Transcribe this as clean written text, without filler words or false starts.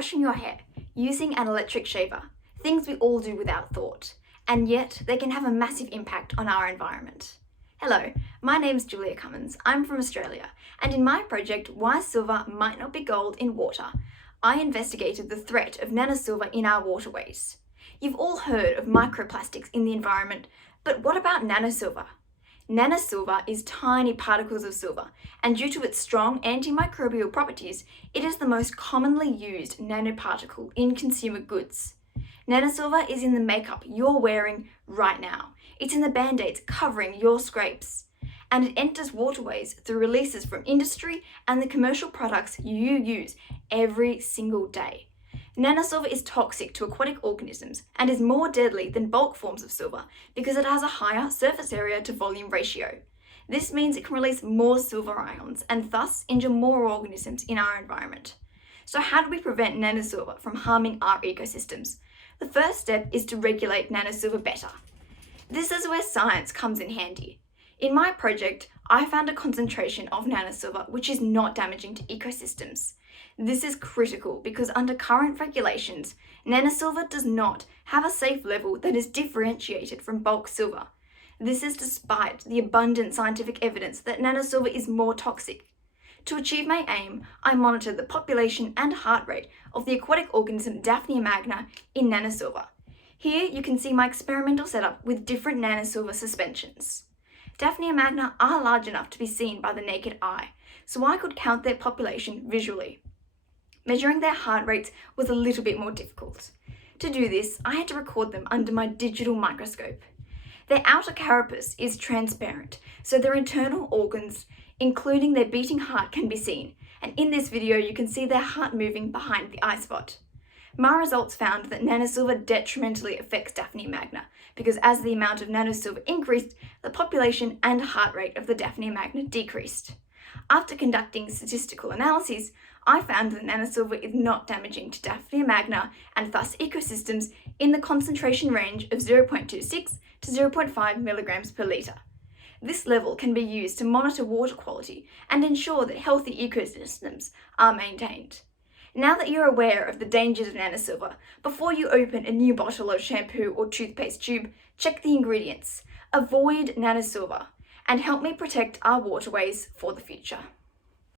washing your hair, using an electric shaver, things we all do without thought, and yet they can have a massive impact on our environment. Hello, my name's Julia Cummins, I'm from Australia, and in my project Why Silver Might Not Be Gold in Water, I investigated the threat of nanosilver in our waterways. You've all heard of microplastics in the environment, but what about nanosilver? Nanosilver is tiny particles of silver, and due to its strong antimicrobial properties, it is the most commonly used nanoparticle in consumer goods. Nanosilver is in the makeup you're wearing right now. It's in the band-aids covering your scrapes. And it enters waterways through releases from industry and the commercial products you use every single day. Nanosilver is toxic to aquatic organisms and is more deadly than bulk forms of silver because it has a higher surface area to volume ratio. This means it can release more silver ions and thus injure more organisms in our environment. So how do we prevent nanosilver from harming our ecosystems? The first step is to regulate nanosilver better. This is where science comes in handy. In my project, I found a concentration of nanosilver which is not damaging to ecosystems. This is critical because under current regulations, nanosilver does not have a safe level that is differentiated from bulk silver. This is despite the abundant scientific evidence that nanosilver is more toxic. To achieve my aim, I monitored the population and heart rate of the aquatic organism Daphnia magna in nanosilver. Here you can see my experimental setup with different nanosilver suspensions. Daphnia magna are large enough to be seen by the naked eye, so I could count their population visually. Measuring their heart rates was a little bit more difficult. To do this, I had to record them under my digital microscope. Their outer carapace is transparent, so their internal organs, including their beating heart, can be seen, and in this video you can see their heart moving behind the eye spot. My results found that nanosilver detrimentally affects Daphnia magna because as the amount of nanosilver increased, the population and heart rate of the Daphnia magna decreased. After conducting statistical analyses, I found that nanosilver is not damaging to Daphnia magna and thus ecosystems in the concentration range of 0.26 to 0.5 milligrams per litre. This level can be used to monitor water quality and ensure that healthy ecosystems are maintained. Now that you're aware of the dangers of nanosilver, before you open a new bottle of shampoo or toothpaste tube, check the ingredients, avoid nanosilver, and help me protect our waterways for the future.